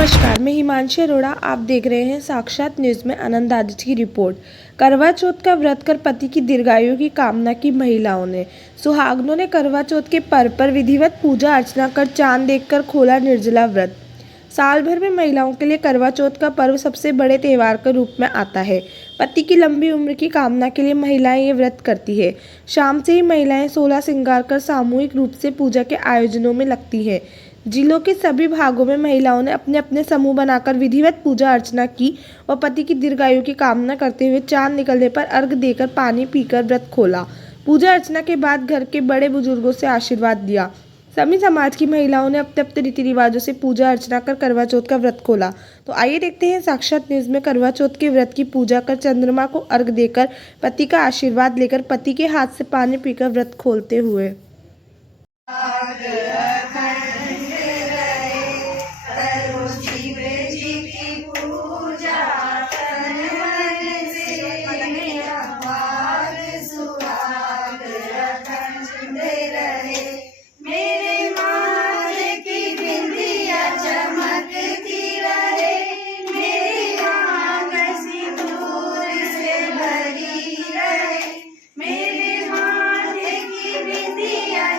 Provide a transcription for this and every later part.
नमस्कार, मैं हिमांशी अरोड़ा। आप देख रहे हैं साक्षात न्यूज़ में आनंद आदित्य की रिपोर्ट। करवा चौथ का व्रत कर पति की दीर्घायु की कामना की महिलाओं ने। सुहागनों ने करवा चौथ के पर्व पर विधिवत पूजा अर्चना कर चांद देखकर खोला निर्जला व्रत। साल भर में महिलाओं के लिए करवा चौथ का पर्व सबसे बड़े त्योहार के रूप में आता है। पति की लंबी उम्र की कामना के लिए महिलाएं ये व्रत करती है। शाम से ही महिलाएं 16 श्रृंगार कर सामूहिक रूप से पूजा के आयोजनों में लगती है। जिलों के सभी भागों में महिलाओं ने अपने अपने समूह बनाकर विधिवत पूजा अर्चना की व पति की दीर्घायु की कामना करते हुए चांद निकलने पर अर्घ देकर पानी पीकर व्रत खोला। पूजा अर्चना के बाद घर के बड़े बुजुर्गों से आशीर्वाद दिया। सभी समाज की महिलाओं ने अपने अपने रीति रिवाजों से पूजा अर्चना कर करवा चौथ का व्रत खोला। तो आइए देखते हैं साक्षात न्यूज़ में करवा चौथ के व्रत की पूजा कर चंद्रमा को अर्घ देकर पति का आशीर्वाद लेकर पति के हाथ से पानी पीकर व्रत खोलते हुए।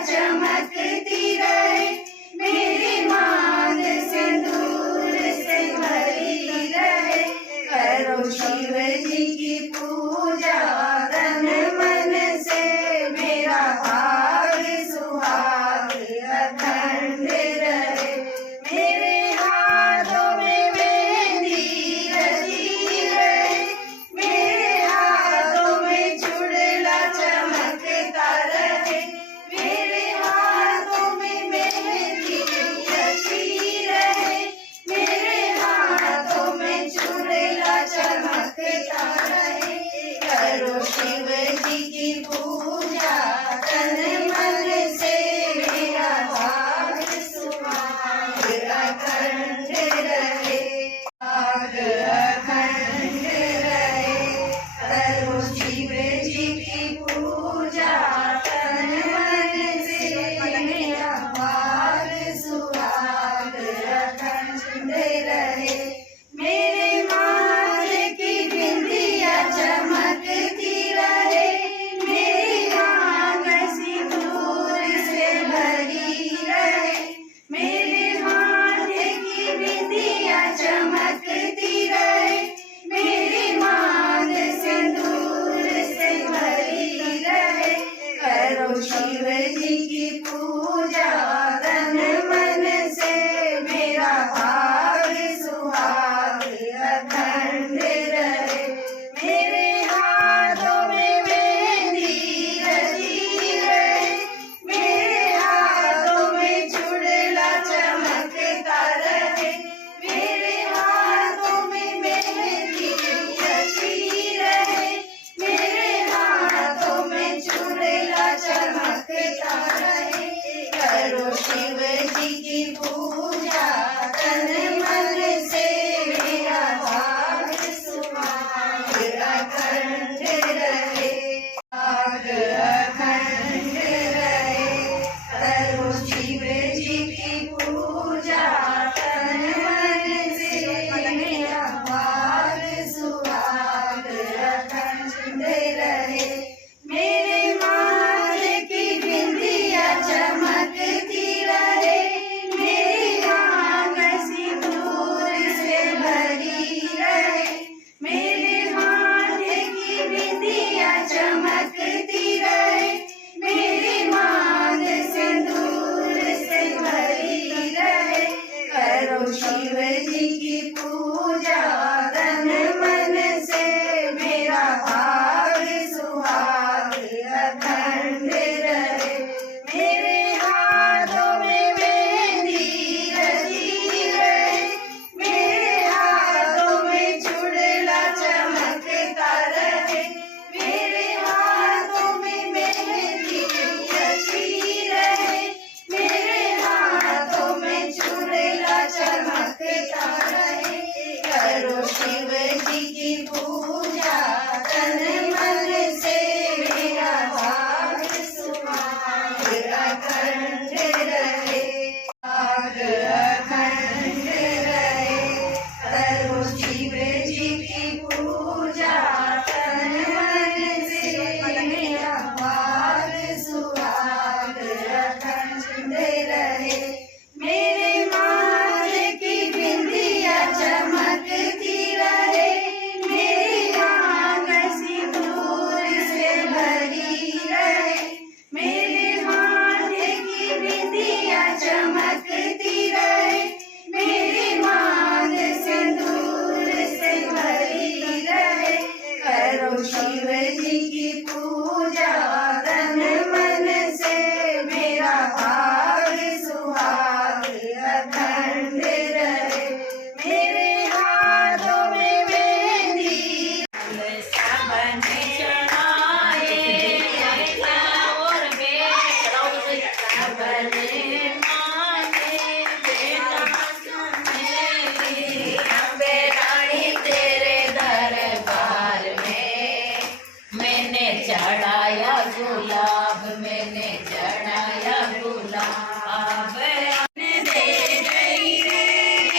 चमकती रहे मेरी मांग सिंदूर से भरी रहे। करो शिव जी की पूजा तन मन से, मेरा भाग सुहाग अखंड रहे। मेरे हाथों में मेहंदी रची रहे, मेरे हाथों में चूड़ला चमकता रहे। करो शिव जी की पूजा तन मन से, मेरा भाग सुहाग अखंड रहे। भाग अखंड रहे। करो शिव जी की पूजा तन मन से, मेरा भाग सुहाग अखंड रहे। मेरे माथे की बिंदिया चमकती रहे, मेरी मांग सिंदूर से भरी रहे। मेरे माथे की बिंदिया चमकती रहे, मेरी मांग सिंदूर से भरी रहे। करो शिव जी की पूजा तन मन से, मेरा भाग सुहाग अखंड रहे। मेरे हाथों में मेहंदी रची रहे, मेरे हाथों में चूड़ला चमकता रहे। मेरे हाथों में मेहंदी रची रहे, मेरे हाथों में चूड़ला चमकता रहे। करो शिव जी की पूजा तन मन से, मेरा भाग सुहाग अखंड रहे। भाग अखंड रहे। करो शिव जी की पूजा तन मन से, मेरा भाग सुहाग अखंड रहे। मेरे माथे की बिंदिया चमकती रहे, मेरी मांग सिंदूर चमकती रहे, मेरी मांग सिंदूर से भरी रहे। करो शिव जी की पूजा तन मन से, मेरा भाग सुहाग अखंड रहे। मेरे हाथों में मेहंदी सावन चढ़ाए, और अम्बे रानी तेरे दरबार में मैंने चढ़ाया गुलाब, मैंने चढ़ाया गुलाब। दे गई रे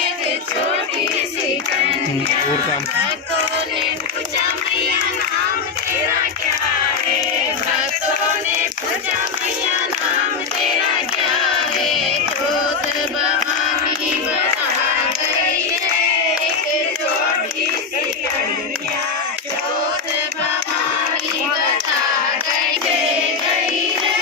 एक छोटी सी कन्या, भक्तों ने पूछा मैया नाम तेरा क्या है, भक्तों ने पूछा मैया नाम तेरा क्या है। जोत भवानी बता गई रे एक छोटी सी कन्या, जोत भवानी बता गई रे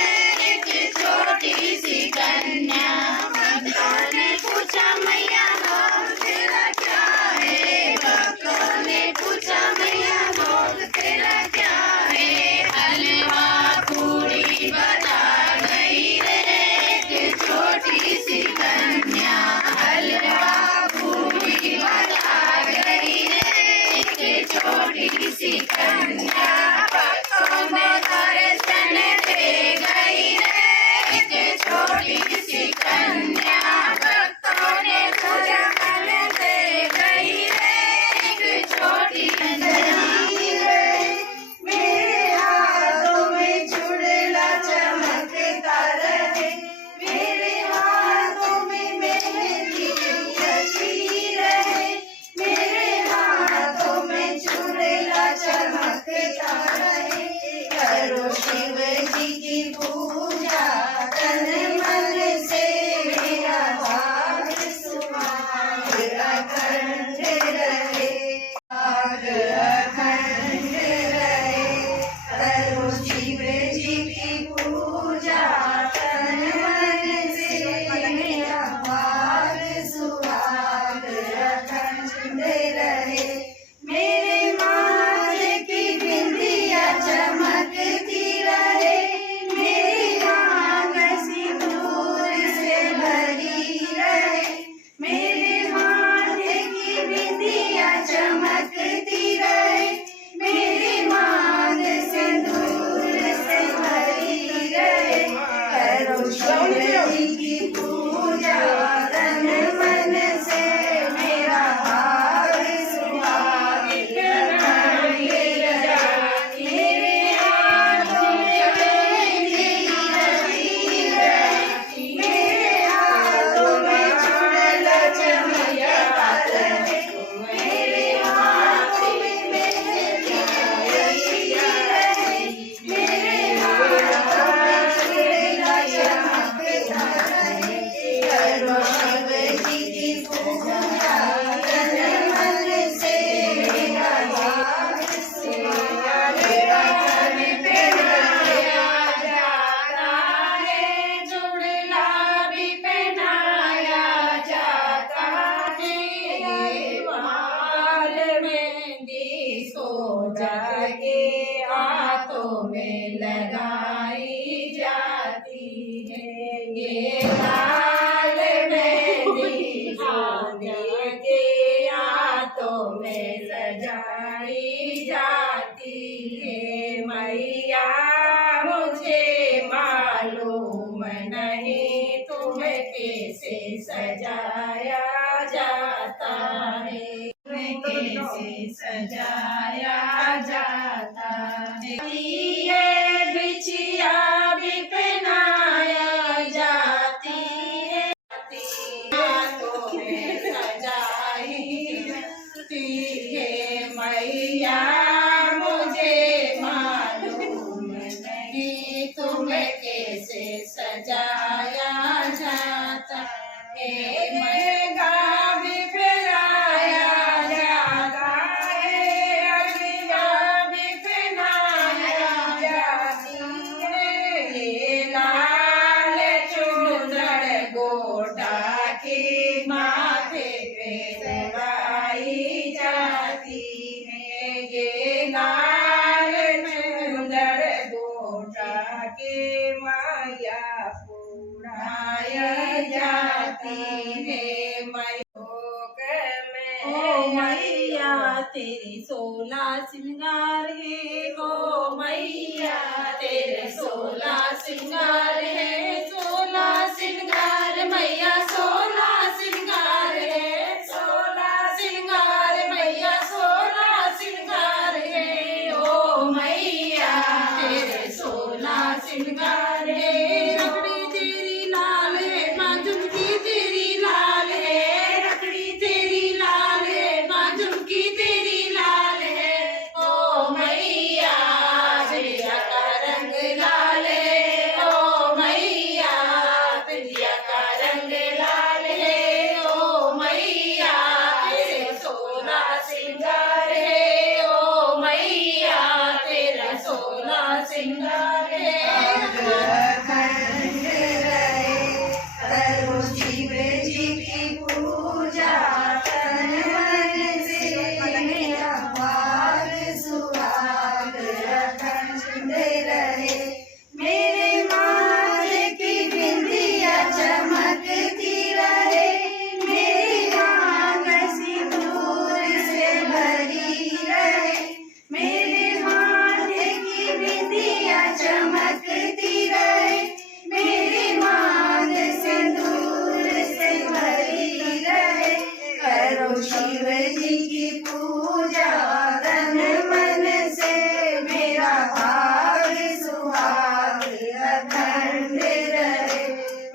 एक छोटी सी कन्या। भक्तों ने पूछा मैया नाम तेरा क्या है, भक्तों ने पूछा मैया नाम तेरा क्या है। हलवा पूरी बता गई रे एक छोटी सी कन्या, हलवा पूरी बता गई रे एक छोटी सी कन्या। भक्तों ने दर्शन दे गई रे एक छोटी सी कन्या, भक्तों ने दर्शन दे गई रे एक छोटी कन्या। मेरे हाथों में चूड़ला चमकता रहे, मेरे हाथों में मेहंदी रची रहे, मेरे हाथों में चूड़ला चमकता रहे। करो शिव जी की पूजा तन मन से, मेरा भाग सुहाग अखंड रहे, भाग अखंड रहे। करो शिव जी की पूजा तन मन से, मेरा भाग सुहाग अखंड रहे। मेरे माथे की बिंदिया चमकती रहे, मेरी मांग सिंदूर से भरी रहे, मेरे माथे की बिंदिया चमकती रहे, मेरी मांग सिंदूर से भरी रहे। करो शिव जी की पूजा तन मन से, मेरा भाग सुहाग अखंड रहे। मेरे हाथों में मेहंदी रची रहे, मेरे हाथों में चूड़ला चमकता रहे, मेरे हाथों में मेहंदी रची रहे, मेरे हाथों में चूड़ला चमकता रहे। करो शिव जी की पूजा तन मन से, मेरा भाग सुहाग अखंड रहे। जाता है चूड़ला भी पहनाया जाता है, माल मेहंदी सो जाके हाथों में लगाई जाती है। ये लाल मेहंदी सोने के हाथों में सजाई जाती है। मैया मुझे मालूम नहीं तुम्हें कैसे सजाया जाता है, तुम्हें कैसे सजाया जाता है। ये बिछिया भी पहनाया जाती है, हाथों में सजाई जाती है। मैया मुझे मालूम नहीं तुम्हें कैसे सजाया जाता है। महंगा भी पहनाया जाता है, अलिया भी पहनाया जाती है। ये लाल चूड़न गोटा के माथे पे चढ़ाई जाती है। ये लाल चुंदड़ गोटा के माया पुराय जाती है। ओ मैया तेरे 16 श्रृंगार है। ओ मैया तेरे 16 श्रृंगार है। 16 श्रृंगार मैया 16 श्रृंगार है। 16 श्रृंगार मैया 16 श्रृंगार है। ओ मैया तेरे 16 श्रृंगार है। रखड़ी तेरी लाल है, माँ झुमकी तेरी लाल है। रखड़ी तेरी लाल है, माँ झुमकी तेरी लाल है। ओ मैया बिटिया का रंग लाल है। ओ मैया बिटिया का रंग लाल है। ओ मैया तेरे 16 श्रृंगार है। ओ मैया तेरा 16 श्रृंगार है। करो शिव जी की पूजा तन मन से। मेरा भाग सुहाग अखंड रहे। मेरे माथे की बिंदिया चमकती रहे। मेरी मांग सिंदूर से भरी रहे। मेरे माथे की बिंदिया चमकती रहे। मेरी मांग सिंदूर से भरी रहे। करो शिव जी की पूजा तन मन से। मेरा भाग सुहाग अखंड रहे।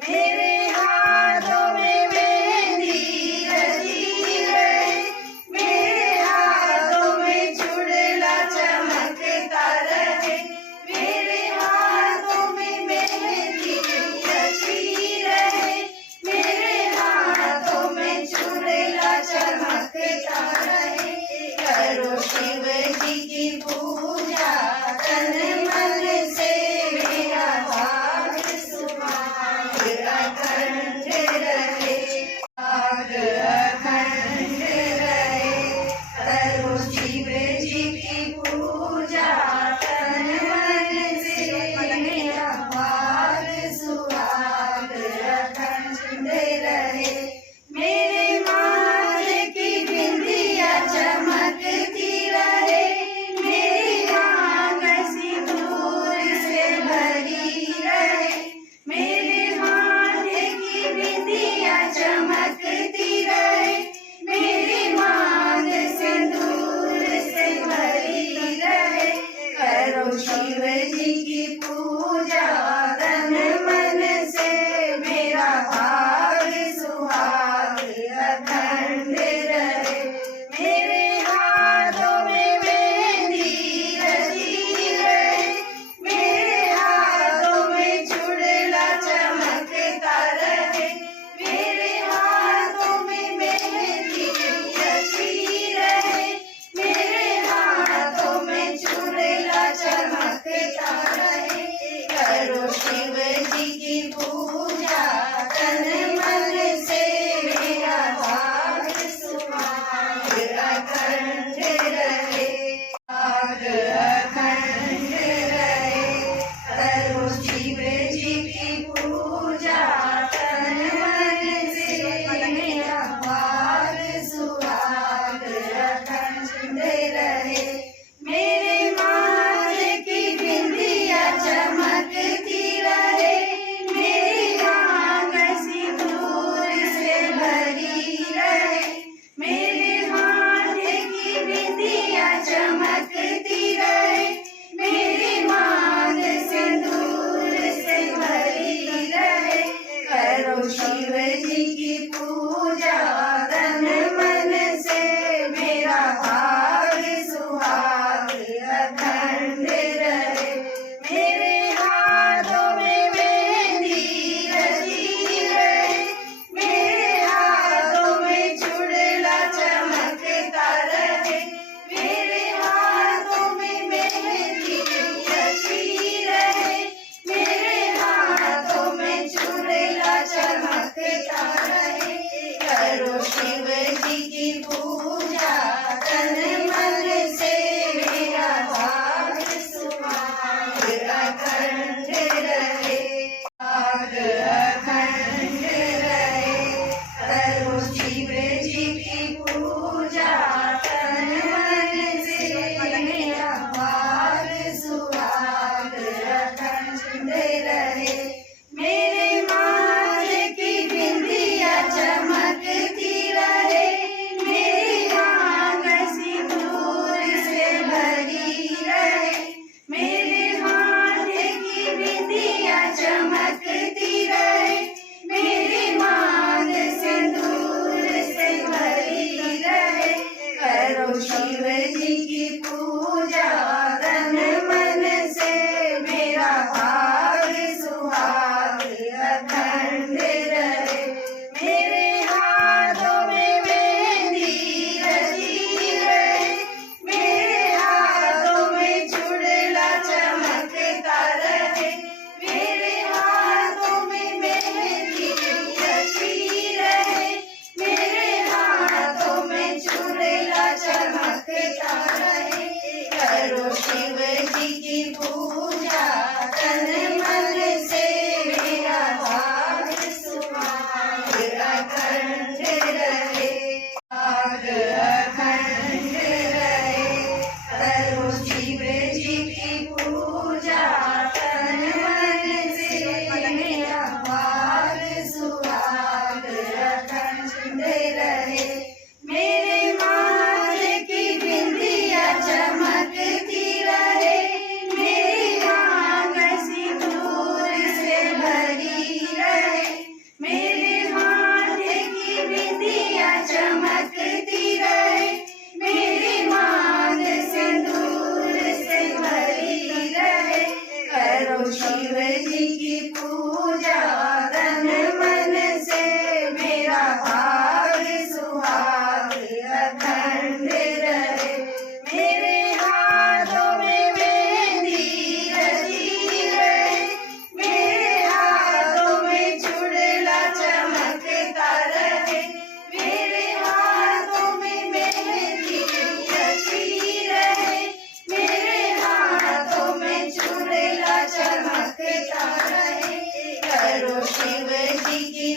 मेरे हाथों में मेहंदी रची रहे। मेरे हाथों में चूड़ला चमकता रहे। मेरे हाथों में मेहंदी रची रहे। मेरे हाथों में चूड़ला चमकता रहे। करो शिव जी की पूजा तन मन से। मेरा भाग सुहाग अखंड रहे। भाग अखंड रहे। करो शिव जी की पूजा तन मन से। मेरा भाग सुहाग अखंड रहे। मेरे माथे की बिंदिया चमकती रहे। मेरी मांग सिंदूर से भरी रहे। मेरे माथे की बिंदिया चमकती रहे। मेरी मांग सिंदूर से भरी रहे। करो शिव जी की पूजा तन मन से। मेरा भाग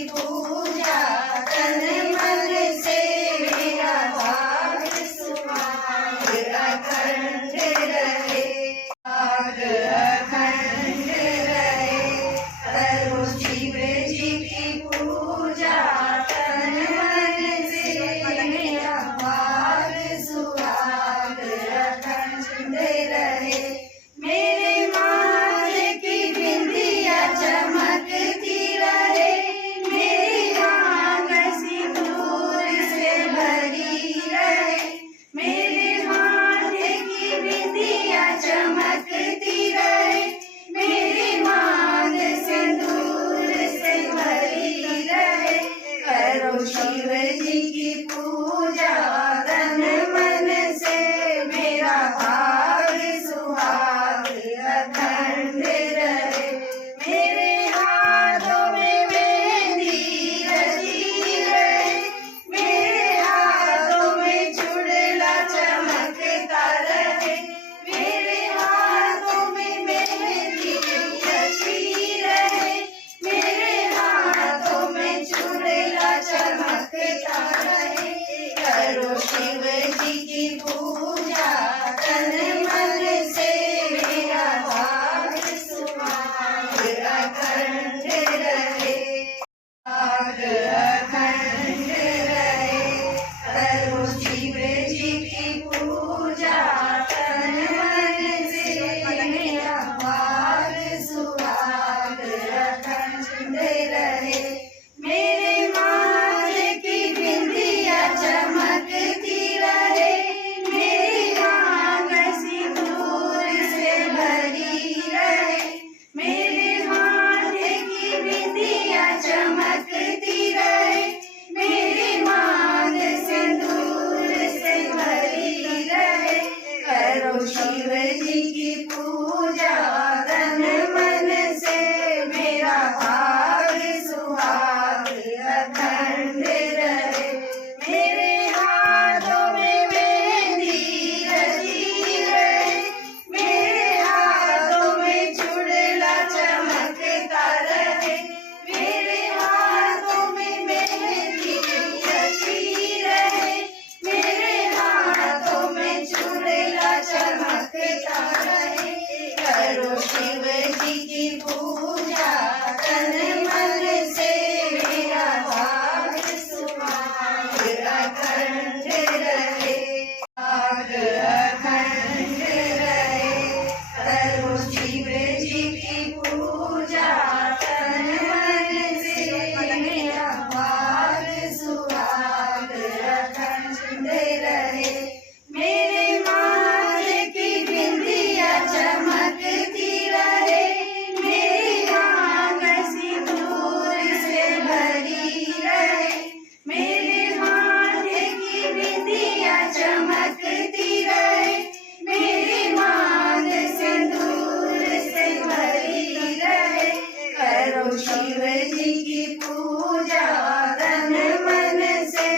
पूजा तन मन से मेरा भाग सुहाग अखंड रहे भाग अखंड रहे करो शिव जी की पूजा तन मन से मेरा भाग सुहाग अखंड रहे मेरे माथे की बिंदिया चमकती रहे मेरी आँख सिंदूर से भरी रहे मेरे माथे की बिंदिया चमकती रहे मेरी माँग सिंदूर से भरी रहे करो शिव जी की पूजा तन मन से मेरा भाग सुहाग अखंड रहे मेरे हाथों में मेहंदी रची रहे मेरे हाथों में चूड़ला चमकता रहे मेरे हाथों में मेहंदी रची रहे मेरे हाथों में चूड़ला चमकता रहे करो शिव जी की पूजा तन मन से मेरा भाग सुहाग अखंड रहे भाग अखंड रहे करो शिव जी की पूजा तन मन से मेरा भाग सुहाग अखंड रहे मेरे माथे की बिंदिया चमकती रहे मेरी आँख सिंदूर से भरी रहे मेरे माथे की बिंदिया चमकती रहे मेरी माँग सिंदूर से भरी रहे करो शिव जी की पूजा तन मन से मेरा भाग सुहाग अखंड रहे मेरे हाथों में मेहंदी रची रहे मेरे हाथों में चूड़ला चमकता रहे मेरे हाथों में मेहंदी रची रहे मेरे हाथों में चूड़ला चमकता रहे करो शिव जी की पूजा तन मन से मेरा भाग सुहाग अखंड रहे भाग अखंड रहे करो शिव जी की पूजा तन मन से मेरा भाग सुहाग अखंड रहे मेरे माथे की बिंदिया चमकती रहे मेरी आँख सिंदूर से भरी रहे मेरे माथे की बिंदिया चमकती रहे मेरी माँग सिंदूर से भरी रहे करो शिव जी की पूजा तन मन से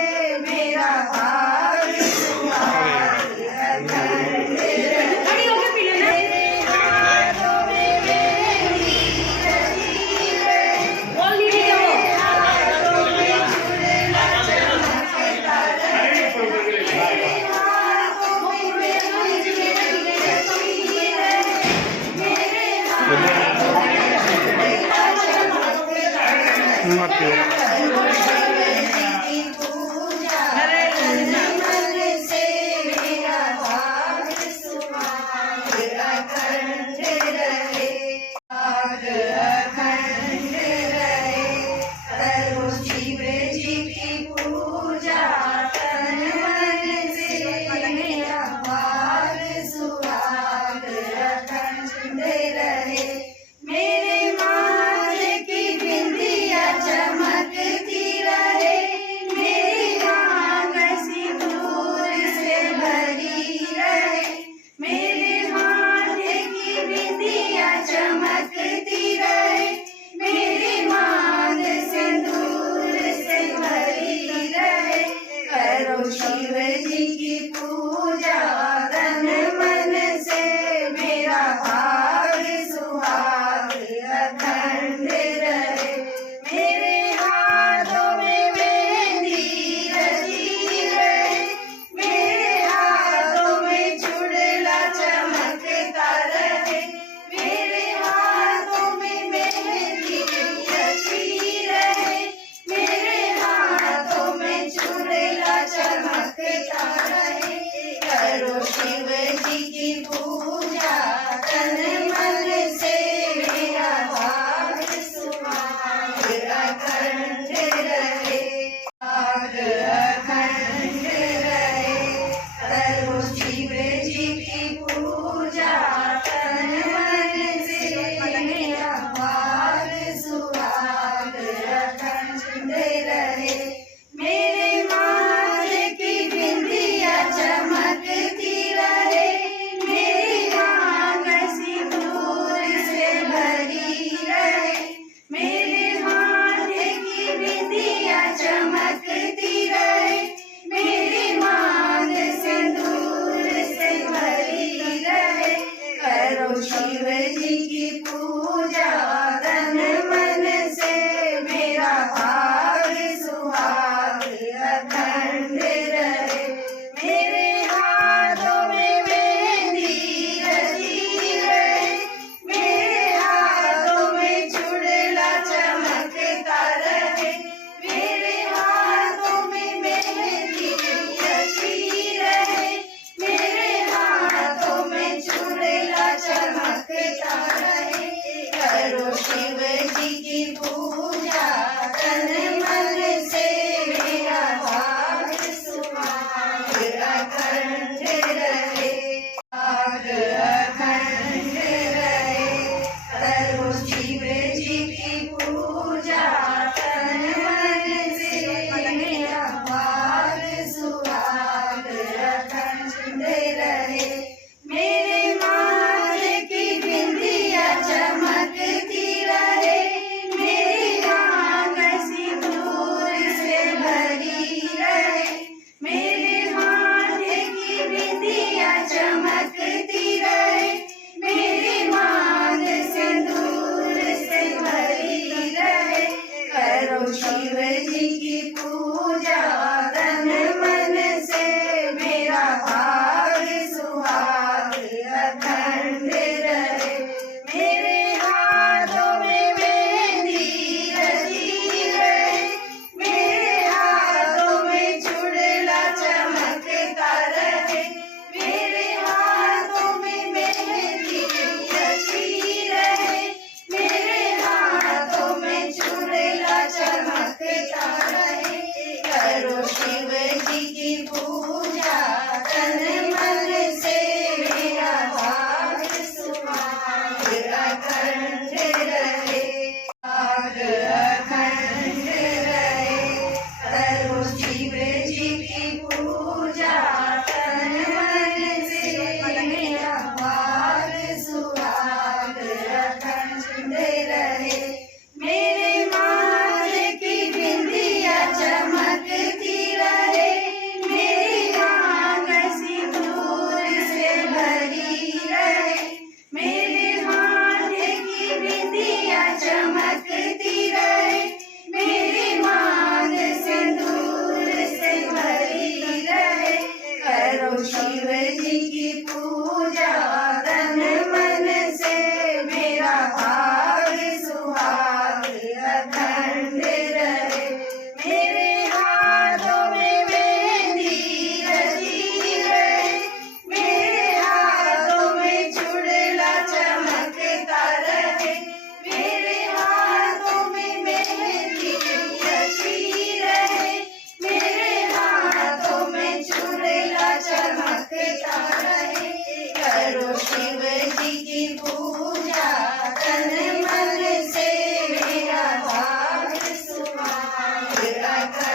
मेरा भाग सुहाग अखंड रहे मेरे हाथों में मेहंदी रची रहे मेरे हाथों में चूड़ला चमकता रहे मेरे हाथों में मेहंदी रची रहे मेरे हाथों में चूड़ला चमकता रहे करो शिव जी की पूजा तन मन से मेरा भाग सुहाग अखंड रहे भाग अखंड रहे करो शिव जी की पूजा तन मन से मेरा भाग सुहाग अखंड रहे मेरे माथे की बिंदिया चमकती अखंड